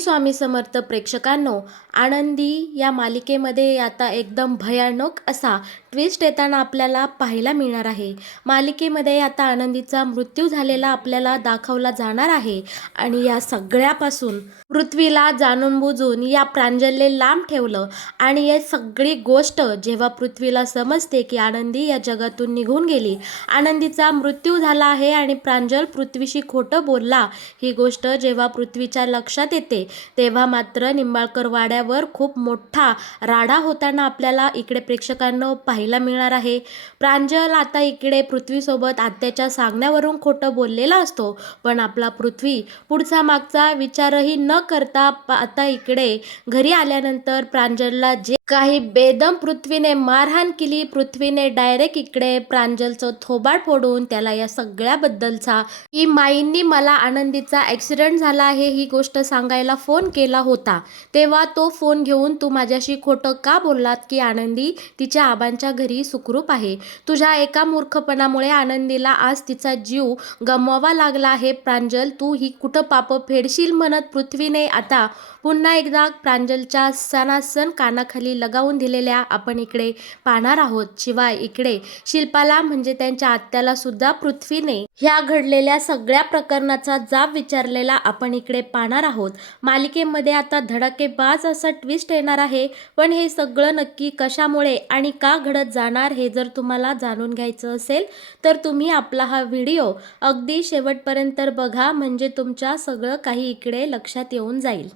स्वामी समर्थ प्रेक्षकांनो, आनंदी या मालिकेमध्ये आता एकदम भयानक असा ट्विस्ट येताना आपल्याला पाहायला मिळणार आहे. मालिकेमध्ये आता आनंदीचा मृत्यू झालेला आपल्याला दाखवला जाणार आहे आणि या सगळ्यापासून पृथ्वीला जाणून बुजून या प्रांजलने लांब ठेवलं आणि ही सगळी गोष्ट जेव्हा पृथ्वीला समजते की आनंदी या जगातून निघून गेली, आनंदीचा मृत्यू झाला आहे आणि प्रांजल पृथ्वीशी खोटं बोलला, ही गोष्ट जेव्हा पृथ्वीच्या लक्षात येते तेव्हा मात्र निंबाळकर वाड्यावर खूप मोठा राडा होताना आपल्याला इकडे प्रेक्षकांना पाहायला मिळणार आहे. प्रांजल आता इकडे पृथ्वीसोबत आत्याच्या सांगण्यावरून खोटं बोललेला असतो, पण आपला पृथ्वी पुढचा मागचा विचारही न करता आता इकडे घरी आल्यानंतर प्रांजलला जे काही बेदम पृथ्वीने मारहाण केली, पृथ्वीने डायरेक्ट इकडे प्रांजलचं थोबाड फोडून त्याला या सगळ्याबद्दलचा की माईंनी मला आनंदीचा ॲक्सिडेंट झाला आहे ही गोष्ट सांगायला फोन केला होता, तेव्हा तो फोन घेऊन तू माझ्याशी खोटं का बोललात की आनंदी तिच्या आबांच्या घरी सुखरूप आहे. तुझ्या एका मूर्खपणामुळे आनंदीला आज तिचा जीव गमवावा लागला आहे. प्रांजल, तू ही कुठं पापं फेडशील म्हणत पृथ्वीने आता पुन्हा एकदा प्रांजलच्या सणासण कानाखाली लगावून दिलेल्या आपण इकडे पाहणार आहोत. शिवाय इकडे शिल्पाला म्हणजे त्यांच्या आत्याला सुद्धा पृथ्वीने ह्या घडलेल्या सगळ्या प्रकरणाचा जाब विचारलेला आपण इकडे पाहणार आहोत. मालिकेमध्ये आता धडाकेबाज असा ट्विस्ट येणार आहे, पण हे सगळं नक्की कशामुळे आणि का घडत जाणार हे जर तुम्हाला जाणून घ्यायचं असेल तर तुम्ही आपला हा व्हिडिओ अगदी शेवटपर्यंत बघा, म्हणजे तुमच्या सगळं काही इकडे लक्षात येऊन जाईल.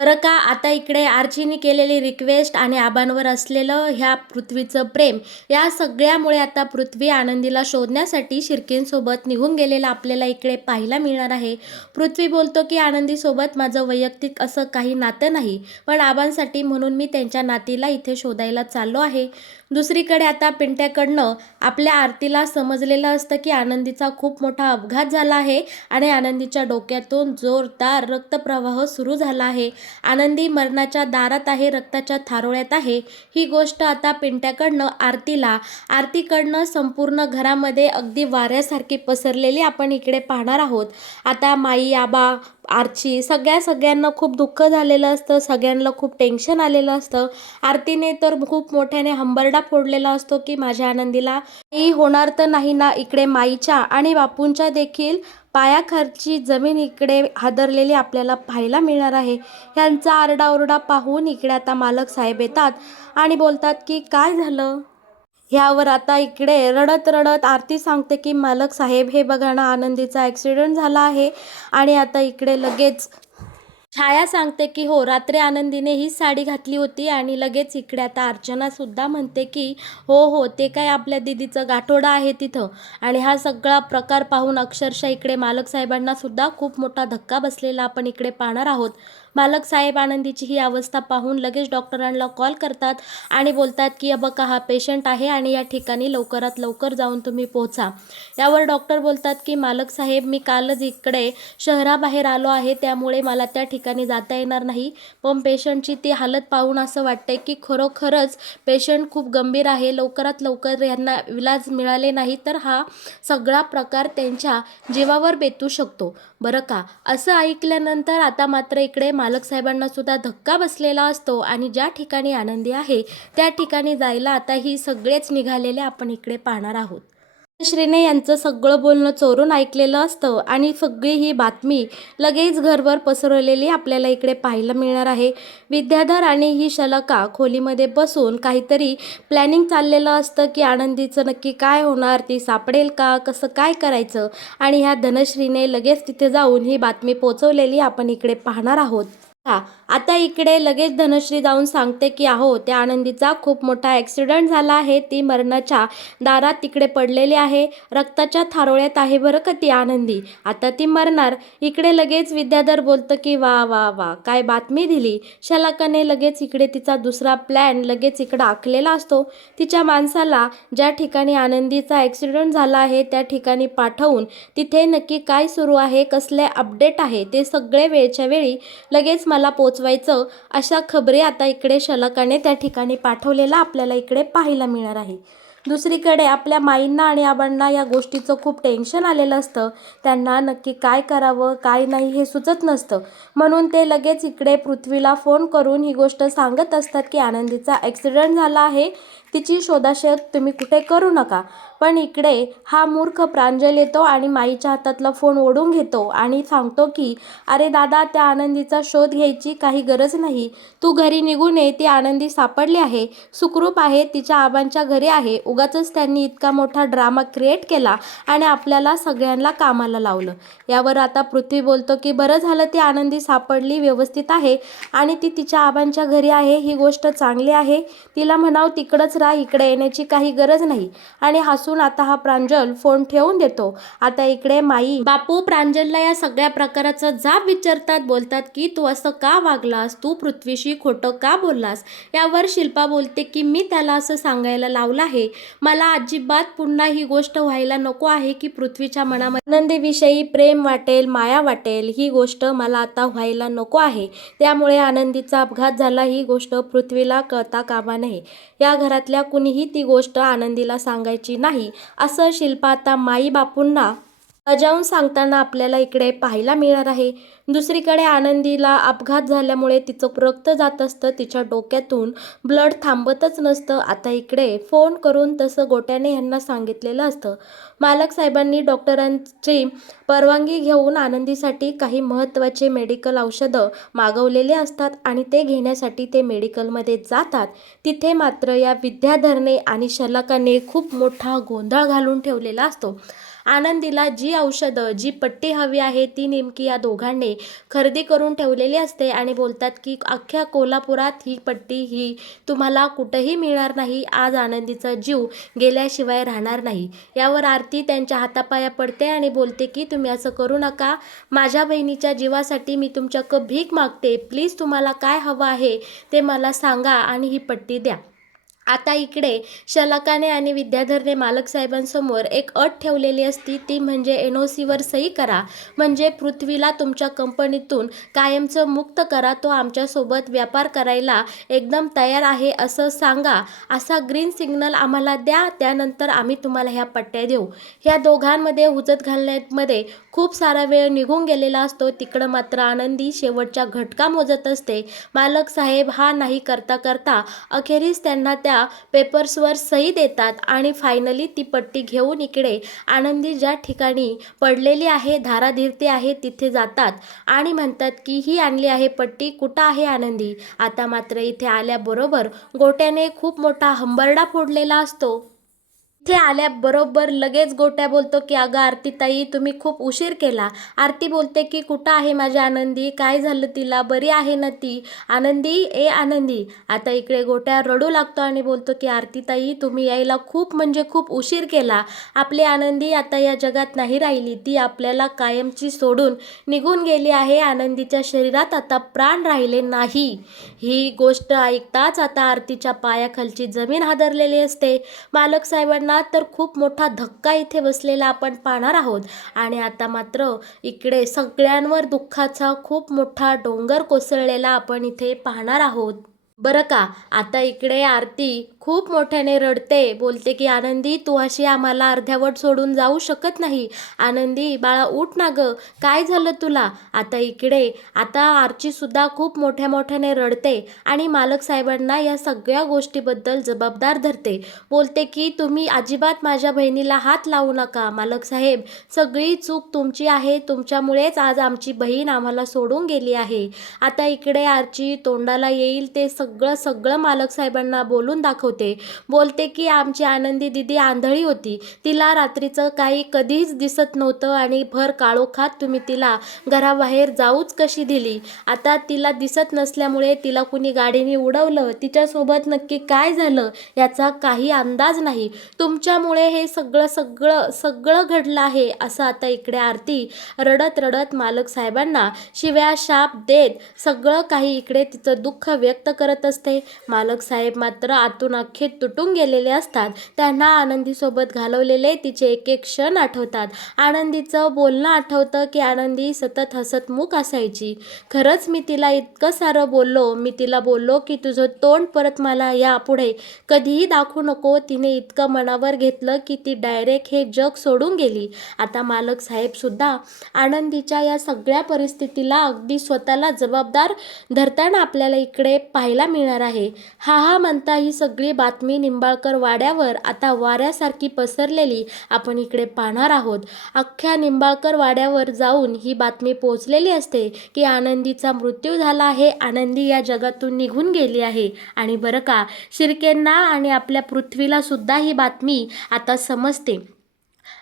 बरं का, आता इकडे आर्चीने केलेली रिक्वेस्ट आणि आबांवर असलेलं ह्या पृथ्वीचं प्रेम या सगळ्यामुळे आता पृथ्वी आनंदीला शोधण्यासाठी शिर्केंसोबत निघून गेलेला आपल्याला इकडे पाहायला मिळणार आहे. पृथ्वी बोलतो की आनंदीसोबत माझं वैयक्तिक असं काही नातं नाही, पण आबांसाठी म्हणून मी त्यांच्या नातीला इथे शोधायला चाललो आहे. दुसरीकडे आता पिंट्याकडनं आपल्या आरतीला समजलेलं असतं की आनंदीचा खूप मोठा अपघात झाला आहे आणि आनंदीच्या डोक्यातून जोरदार रक्तप्रवाह सुरू झाला आहे. आनंदी मरणाच्या दारात आहे, रक्ताच्या थारोळ्यात आहे. ही गोष्ट आता पिंट्याकडनं आरतीकडनं संपूर्ण घरामध्ये अगदी वाऱ्यासारखी पसरलेली आपण इकडे पाहणार आहोत. आता माई, आबा, आर्ची सगळ्यांना खूप दुःख झालेलं असतं, सगळ्यांना खूप टेन्शन आलेलं असतं. आरतीने तर खूप मोठ्याने हंबरडा फोडलेला असतो की माझ्या आनंदीला काही होणार तर नाही ना. इकडे माईच्या आणि बापूंच्या देखील पायाखालची जमीन इकडे हादरलेली आपल्याला पाहायला मिळणार आहे. ह्यांचा आरडाओरडा पाहून इकडे आता मालक साहेब येतात आणि बोलतात की काय झालं. ह्यावर आता इकडे रडत रडत आरती सांगते की मालक साहेब, हे बघा ना, आनंदीचा ॲक्सिडेंट झाला आहे. आणि आता इकडे लगेच छाया सांगते की हो, रात्री आनंदीने हीच साडी घातली होती. आणि लगेच इकडे आता अर्चना सुद्धा म्हणते की हो हो, ते काय आपल्या दीदीचं गाठोडा आहे तिथं. आणि हा सगळा प्रकार पाहून अक्षरशः इकडे मालक साहेबांना सुद्धा खूप मोठा धक्का बसलेला आपण इकडे पाहणार आहोत. मालक साहेब आनंदीची ही अवस्था पाहून लगेच डॉक्टरांना कॉल करतात आणि बोलतात की बघा, हा पेशंट आहे आणि या ठिकाणी लवकरात लवकर जाऊन तुम्ही पोहोचा. यावर डॉक्टर बोलतात की मालक साहेब, मी कालच इकडे शहराबाहेर आलो आहे, त्यामुळे मला त्या ठिकाणी जाता येणार नाही. पण पेशंटची ती हालत पाहून असं वाटतंय की खरोखरच पेशंट खूप गंभीर आहे. लवकरात लवकर यांना इलाज मिळाले नाही तर हा सगळा प्रकार त्यांच्या जीवावर बेतू शकतो. बरं का, असं ऐकल्यानंतर आता मात्र इकडे मालक साहेबांना सुद्धा धक्का बसलेला असतो आणि ज्या ठिकाणी आनंदी आहे त्या ठिकाणी जायला आता ही सगळेच निघालेले आपण इकडे पाहणार आहोत. श्रीने यांचं सगळं बोलणं चोरून ऐकलेलं असतं आणि सगळी ही बातमी लगेच घरभर पसरवलेली आपल्याला इकडे पाहायला मिळणार आहे. विद्याधर आणि ही शलाका खोलीमध्ये बसून काहीतरी प्लॅनिंग चाललेलं असतं की आनंदीचं नक्की काय होणार, ती सापडेल का, कसं काय करायचं. आणि ह्या धनश्रीने लगेच तिथे जाऊन ही बातमी पोचवलेली आपण इकडे पाहणार आहोत. आता इकडे लगेच धनश्री जाऊन सांगते की अहो, त्या आनंदीचा खूप मोठा ॲक्सिडेंट झाला आहे, ती मरणाच्या दारात तिकडे पडलेली आहे, रक्ताच्या थारोळ्यात आहे बरं का ती आनंदी, आता ती मरणार. इकडे लगेच विद्याधर बोलतं की वा वा वा, काय बातमी दिली. शलाकाने लगेच इकडे तिचा दुसरा प्लॅन लगेच इकडं आखलेला असतो. तिच्या माणसाला ज्या ठिकाणी आनंदीचा ॲक्सिडेंट झाला आहे त्या ठिकाणी पाठवून तिथे नक्की काय सुरू आहे, कसले अपडेट आहे ते सगळे वेळच्या वेळी लगेच मला पोचवायचं, अशा खबरी आता इकडे शलाकाने त्या ठिकाणी पाठवलेला आपल्याला इकडे पाहायला मिळणार आहे. दुसरीकडे आपल्या माईंना आणि आबांना या गोष्टीचं खूप टेन्शन आलेलं असतं. त्यांना नक्की काय करावं काय नाही हे सुचत नसतं. म्हणून ते लगेच इकडे पृथ्वीला फोन करून ही गोष्ट सांगत असतात की आनंदीचा ॲक्सिडेंट झाला आहे, तिची शोधाशोध तुम्ही कुठे करू नका. पण इकडे हा मूर्ख प्रांजल येतो आणि माईच्या हातातला फोन ओढून घेतो आणि सांगतो की अरे दादा, त्या आनंदीचा शोध घ्यायची काही गरज नाही. तू घरी निघून ये, ती आनंदी सापडली आहे, सुखरूप आहे, तिच्या आबांच्या घरी आहे. उगाचच त्यांनी इतका मोठा ड्रामा क्रिएट केला आणि आपल्याला सगळ्यांना कामाला लावलं. यावर आता पृथ्वी बोलतो की बरं झालं ती आनंदी सापडली, व्यवस्थित आहे आणि ती तिच्या आबांच्या घरी आहे, ही गोष्ट चांगली आहे. तिला म्हणाव तिकडंच राहा, इकडे येण्याची काही गरज नाही. आणि हसून आता हा प्रांजल फोन ठेवून देतो. आता इकडे माई बापू प्रांजलला या सगळ्या प्रकाराचा जाब विचारतात. बोलतात की तू असं का वागलास, तू पृथ्वीशी खोटं का बोललास. यावर शिल्पा बोलते की मी त्याला असं सांगायला लावलं आहे. मला अजिबात पुन्हा ही गोष्ट व्हायला नको आहे की पृथ्वीच्या मनामध्ये आनंदीविषयी प्रेम वाटेल, माया वाटेल. ही गोष्ट मला आता व्हायला नको आहे. त्यामुळे आनंदीचा अपघात झाला ही गोष्ट पृथ्वीला कळता कामा नये. या घरातल्या कुणीही ती गोष्ट आनंदीला सांगायची नाही, असं शिल्पा आता माई बापूंना बजावून सांगताना आपल्याला इकडे पाहायला मिळणार आहे. दुसरीकडे आनंदीला अपघात झाल्यामुळे तिचं रक्त जात असतं, तिच्या डोक्यातून ब्लड थांबतच नसतं. आता इकडे फोन करून तसं गोट्याने यांना सांगितलेलं असतं. मालक साहेबांनी डॉक्टरांची परवानगी घेऊन आनंदीसाठी काही महत्त्वाचे मेडिकल औषधं मागवलेले असतात आणि ते घेण्यासाठी ते मेडिकलमध्ये जातात. तिथे मात्र या विद्याधरने आणि शलाकाने खूप मोठा गोंधळ घालून ठेवलेला असतो. आनंदीला जी औषधं, जी पट्टी हवी आहे ती नेमकी या दोघांनी खरेदी करून ठेवलेली असते आणि बोलतात की अख्ख्या कोल्हापुरात ही पट्टी ही तुम्हाला कुठेही मिळणार नाही. आज आनंदीचा जीव गेल्याशिवाय राहणार नाही. यावर आरती त्यांच्या हातापाया पडते आणि बोलते की तुम्ही असं करू नका. माझ्या बहिणीच्या जीवासाठी मी तुमच्याकडं भीक मागते. प्लीज तुम्हाला काय हवं आहे ते मला सांगा आणि ही पट्टी द्या. आता इकडे शलाकाने आणि विद्याधरने मालक साहेबांसमोर एक अट ठेवलेली असती, ती म्हणजे NOCवर सही करा, म्हणजे पृथ्वीला तुमच्या कंपनीतून कायमचं मुक्त करा. तो आमच्यासोबत व्यापार करायला एकदम तयार आहे असं सांगा. असा ग्रीन सिग्नल आम्हाला द्या, त्यानंतर आम्ही तुम्हाला ह्या पट्ट्या देऊ. ह्या दोघांमध्ये हुजत घालण्यामध्ये खूप सारा वेळ निघून गेलेला असतो. तिकडं मात्र आनंदी शेवटच्या घटका मोजत असते. मालक साहेब हा नाही करता करता अखेरीस त्यांना त्या पेपर्सवर सही देतात आणि फायनली ती पट्टी घेऊन इकडे आनंदी ज्या ठिकाणी पडलेली आहे, धाराधीरते आहे, तिथे जातात आणि म्हणतात की ही आणली आहे पट्टी, कुठं आहे आनंदी. आता मात्र इथे आल्याबरोबर गोट्याने खूप मोठा हंबरडा फोडलेला असतो. इथे आल्याबरोबर लगेच गोट्या बोलतो की अगं आरतीताई, तुम्ही खूप उशीर केला. आरती बोलते की कुठं आहे माझी आनंदी, काय झालं तिला, बरी आहे ना ती, आनंदी ए आनंदी. आता इकडे गोट्या रडू लागतो आणि बोलतो की आरतीताई, तुम्ही यायला खूप म्हणजे खूप उशीर केला. आपली आनंदी आता या जगात नाही राहिली, ती आपल्याला कायमची सोडून निघून गेली आहे. आनंदीच्या शरीरात आता प्राण राहिले नाही. ही गोष्ट ऐकताच आता आरतीच्या पायाखालची जमीन हादरलेली असते. मालक साहेबांना तर खूप मोठा धक्का इथे बसलेला आपण पाहणार आहोत आणि आता मात्र इकडे सगळ्यांवर दुःखाचा खूप मोठा डोंगर कोसळलेला आपण इथे पाहणार आहोत. बरं का, आता इकडे आरती खूप मोठ्याने रडते. बोलते की आनंदी, तू अशी आम्हाला अर्ध्यावट सोडून जाऊ शकत नाही. आनंदी बाळा, उठ ना गं, काय झालं तुला. आता इकडे आता आरचीसुद्धा खूप मोठ्या मोठ्याने रडते आणि मालक साहेबांना या सगळ्या गोष्टीबद्दल जबाबदार धरते. बोलते की तुम्ही अजिबात माझ्या बहिणीला हात लावू नका. मालक साहेब, सगळी चूक तुमची आहे, तुमच्यामुळेच आज आमची बहीण आम्हाला सोडून गेली आहे. आता इकडे आरची तोंडाला येईल ते सगळं मालक साहेबांना बोलून दाखवते. बोलते की आमची आनंदी दिदी आंधळी होती, तिला रात्रीचं काही कधीच दिसत नव्हतं आणि भर काळोखात तुम्ही तिला घराबाहेर जाऊच कशी दिली. आता तिला दिसत नसल्यामुळे तिला कुणी गाडीने उडवलं, तिच्यासोबत नक्की काय झालं याचा काही अंदाज नाही. तुमच्यामुळे हे सगळं घडलं आहे. असं आता इकडे आरती रडत रडत मालक साहेबांना शिव्या शाप देत सगळं काही इकडे तिचं दुःख व्यक्त करत करत असते. मालक साहेब मात्र आतून अख्खे तुटून गेलेले असतात. त्यांना आनंदीसोबत घालवलेले तिचे एक एक क्षण आठवतात. आनंदीचं बोलणं आठवतं की आनंदी सतत हसतमुख असायची. खरंच मी तिला इतकं सारं बोललो. मी तिला बोललो की तुझं तोंड परत मला यापुढे कधीही दाखवू नको. तिने इतकं मनावर घेतलं की ती डायरेक्ट हे जग सोडून गेली. आता मालक साहेब सुद्धा आनंदीच्या या सगळ्या परिस्थितीला अगदी स्वतःला जबाबदार धरताना आपल्याला इकडे पाहायला मिळणार आहे. हा म्हणता ही सगळी बातमी निंबाळकर वाड्यावर आता वाऱ्यासारखी पसरलेली आपण इकडे पाहणार आहोत. अख्ख्या निंबाळकर वाड्यावर जाऊन ही बातमी पोहोचलेली असते की आनंदीचा मृत्यू झाला आहे. आनंदी या जगातून निघून गेली आहे. आणि बरं का, शिर्केंना आणि आपल्या पृथ्वीला सुद्धा ही बातमी आता समजते.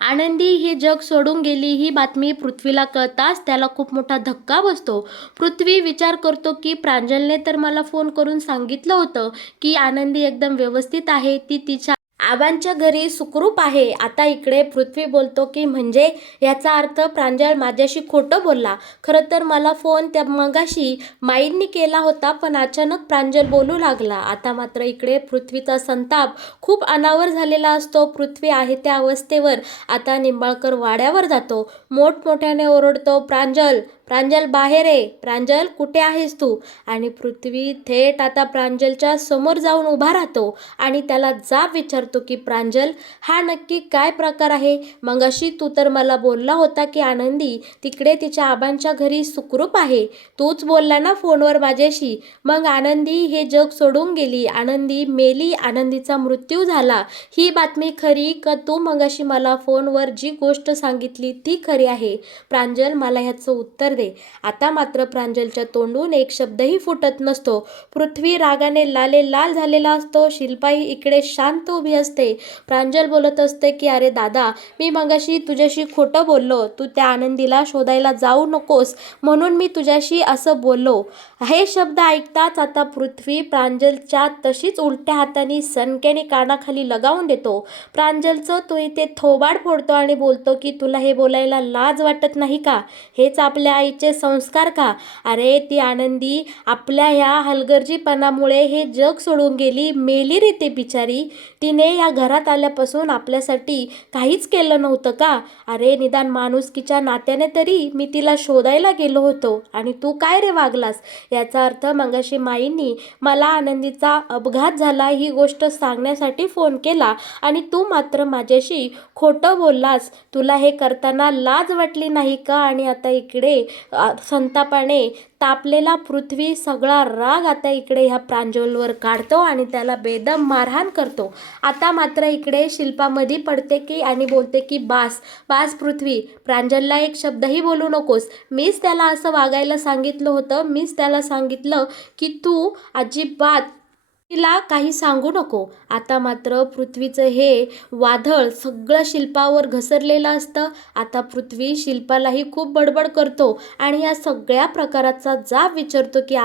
आनंदी ही जग सोडून गेली ही बातमी पृथ्वीला कळताच त्याला खूप मोठा धक्का बसतो. पृथ्वी विचार करतो की प्रांजलने तर मला फोन करून सांगितलं होतं की आनंदी एकदम व्यवस्थित आहे, ती तिच्या आबांच्या घरी सुखरूप आहे. आता इकडे पृथ्वी बोलतो की म्हणजे याचा अर्थ प्रांजल माझ्याशी खोटं बोलला. खरं तर मला फोन त्या मगाशी माईंनी केला होता, पण अचानक प्रांजल बोलू लागला. आता मात्र इकडे पृथ्वीचा संताप खूप अनावर झालेला असतो. पृथ्वी आहे त्या अवस्थेवर आता निंबाळकर वाड्यावर जातो. मोठमोठ्याने ओरडतो, प्रांजल, प्रांजल बाहेर ये, प्रांजल कुठे आहेस तू? आणि पृथ्वी थेट आता प्रांजलच्या समोर जाऊन उभा राहतो आणि त्याला जाब विचारतो की प्रांजल, हा नक्की काय प्रकार आहे? मगाशी तू तर मला बोलला होता की आनंदी तिकडे तिच्या आबांच्या घरी सुखरूप आहे. तूच बोलला ना फोनवर माझ्याशी. मग आनंदी हे जग सोडून गेली, आनंदी मेली, आनंदीचा मृत्यू झाला, ही बातमी खरी का तू मगाशी मला फोनवर जी गोष्ट सांगितली ती खरी आहे? प्रांजल, मला ह्याचं उत्तर दे. आता मात्र प्रांजलच्या तोंडून एक शब्दही फुटत नसतो. पृथ्वी रागाने लाल झालेला असतो. शिल्पाही इकडे शांत उभी असते. प्रांजल बोलत असते की अरे दादा, मी मगाशी तुझ्याशी खोटं बोललो. तू त्या आनंदीला शोधायला जाऊ नकोस म्हणून मी तुझ्याशी असं बोललो. हे शब्द ऐकताच आता पृथ्वी प्रांजलच्या तशीच उलट्या हाताने सनक्याने कानाखाली लगावून देतो. प्रांजलचं तो इथे थोबाड फोडतो आणि बोलतो की तुला हे बोलायला लाज वाटत नाही का? हेच आपल्या आईचे संस्कार का? अरे ती आनंदी आपल्या ह्या हलगर्जीपणामुळे हे जग सोडून गेली, मेली रे ते बिचारी. तिने या घरात आल्यापासून आपल्यासाठी काहीच केलं नव्हतं का? अरे निदान माणुसकीच्या नात्याने तरी मी तिला शोधायला गेलो होतो आणि तू काय रे वागलास? याचा अर्थ मगाशी माईंनी मला आनंदीचा अपघात झाला ही गोष्ट सांगण्यासाठी फोन केला आणि तू मात्र माझ्याशी खोटं बोललास. तुला हे करताना लाज वाटली नाही का? आणि आता इकडे संतापाने तापलेला पृथ्वी सगळा राग आता इकडे ह्या प्रांजलवर काढतो आणि त्याला बेदम मारहाण करतो. आता मात्र इकडे शिल्पा मधी पडते की आणि बोलते की बास बास पृथ्वी, प्रांजलला एक शब्दही बोलू नकोस. मीच त्याला असं वागायला सांगितलं होतं. मीच त्याला सांगितलं की तू अजिबात तिला काही सांगू नको. आता मात्र पृथ्वीचं हे वादळ सगळं शिल्पावर घसरलेलं असतं. आता पृथ्वी शिल्पालाही खूप बडबड करतो आणि या सगळ्या प्रकाराचा जाब विचारतो की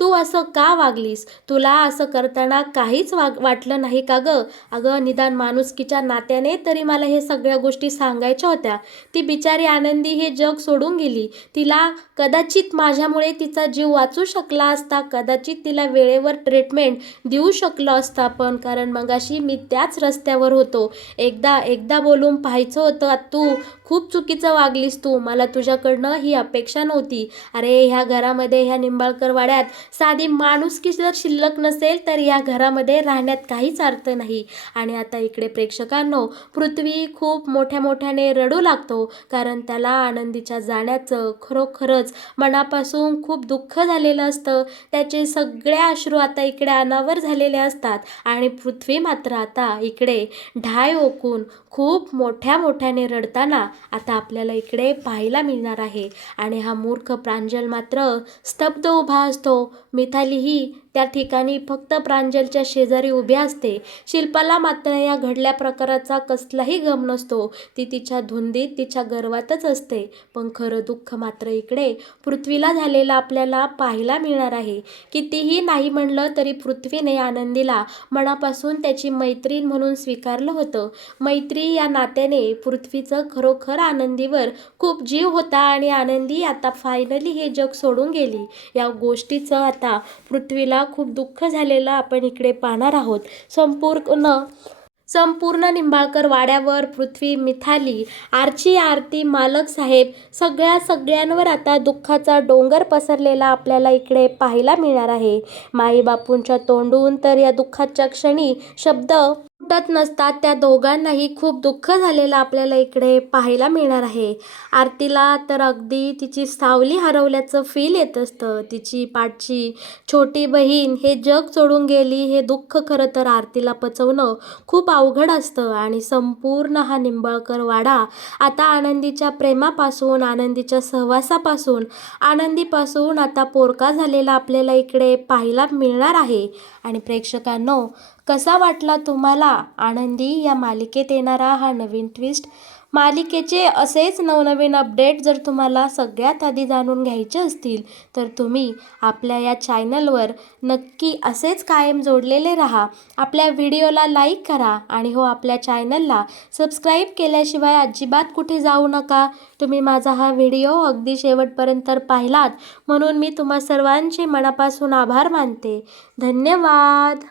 तू असं का वागलीस? तुला असं करताना काहीच वाटलं नाही का गं? अगं निदान माणुसकीच्या नात्याने तरी मला हे सगळ्या गोष्टी सांगायच्या होत्या. ती बिचारी आनंदी हे जग सोडून गेली. तिला कदाचित माझ्यामुळे तिचा जीव वाचू शकला असता. कदाचित तिला वेळेवर ट्रीटमेंट देऊ शकलो असता. पण कारण मगाशी मी त्याच रस्त्यावर होतो. एकदा बोलून पाहायचं होतं. तू खूप चुकीचं वागलीस. तू मला तुझ्याकडनं ही अपेक्षा नव्हती. अरे ह्या घरामध्ये, ह्या निंबाळकर वाड्यात साधी माणुसकी जर शिल्लक नसेल तर या घरामध्ये राहण्यात काहीच अर्थ नाही. आणि आता इकडे प्रेक्षकांनो, पृथ्वी खूप मोठ्याने रडू लागतो कारण त्याला आनंदीच्या जाण्याचं खरोखरच मनापासून खूप दुःख झालेलं असतं. त्याचे सगळे अश्रू आता इकडे अनावर झालेले असतात आणि पृथ्वी मात्र आता इकडे ढाय ओकून खूप मोठ्याने रडताना आता आपल्याला इकडे पाहायला मिळणार आहे. आणि हा मूर्ख प्रांजल मात्र स्तब्ध उभा असतो. मिथालीही त्या ठिकाणी फक्त प्रांजलच्या शेजारी उभी असते. शिल्पाला मात्र या घडल्या प्रकाराचा कसलाही गम नसतो. ती तिच्या धुंदीत, तिच्या गर्वातच असते. पण खरं दुःख मात्र इकडे पृथ्वीला झालेला आपल्याला पाहायला मिळणार आहे. कितीही नाही म्हणलं तरी पृथ्वीने आनंदीला मनापासून त्याची मैत्रीण म्हणून स्वीकारलं होतं. मैत्री या नात्याने पृथ्वीचं खरोखर आनंदीवर खूप जीव होता आणि आनंदी आता फायनली हे जग सोडून गेली या गोष्टीचं आता पृथ्वीला सुद्धा खूप दुःख झालेलं आपण इकडे पाहणार आहोत. संपूर्ण निंबाळकर वाड्यावर पृथ्वी, मिथाली, आर्ची, आरती, मालक साहेब सगळ्यांवर आता दुःखाचा डोंगर पसरलेला आपल्याला इकडे पाहायला मिळणार आहे. माईबापूंच्या तोंडून तर या दुःखाच्या क्षणी शब्द फुटत नसतात. त्या दोघांनाही खूप दुःख झालेलं आपल्याला इकडे पाहायला मिळणार आहे. आरतीला तर अगदी तिची सावली हरवल्याचं फील येत असतं. तिची पाठची छोटी बहीण हे जग सोडून गेली हे दुःख खरं तर आरतीला पचवणं खूप अवघड असतं. आणि संपूर्ण हा निंबाळकर वाडा आता आनंदीच्या प्रेमापासून, आनंदीच्या सहवासापासून, आनंदीपासून आता पोरका झालेला आपल्याला इकडे पाहायला मिळणार आहे. आणि प्रेक्षकांनो, कसा वाटला तुम्हाला आनंदी या मालिकेत येणारा हा नवीन ट्विस्ट? मालिकेचे असेच नवनवीन अपडेट जर तुम्हाला सगळ्यात आधी जाणून घ्यायचे असतील तर तुम्ही आपल्या या चॅनलवर नक्की असेच कायम जोडलेले राहा. आपल्या व्हिडिओला लाईक करा आणि हो, आपल्या चॅनलला सबस्क्राईब केल्याशिवाय अजिबात कुठे जाऊ नका. तुम्ही माझा हा व्हिडिओ अगदी शेवटपर्यंत पाहिलात म्हणून मी तुम्हा सर्वांचे मनापासून आभार मानते. धन्यवाद.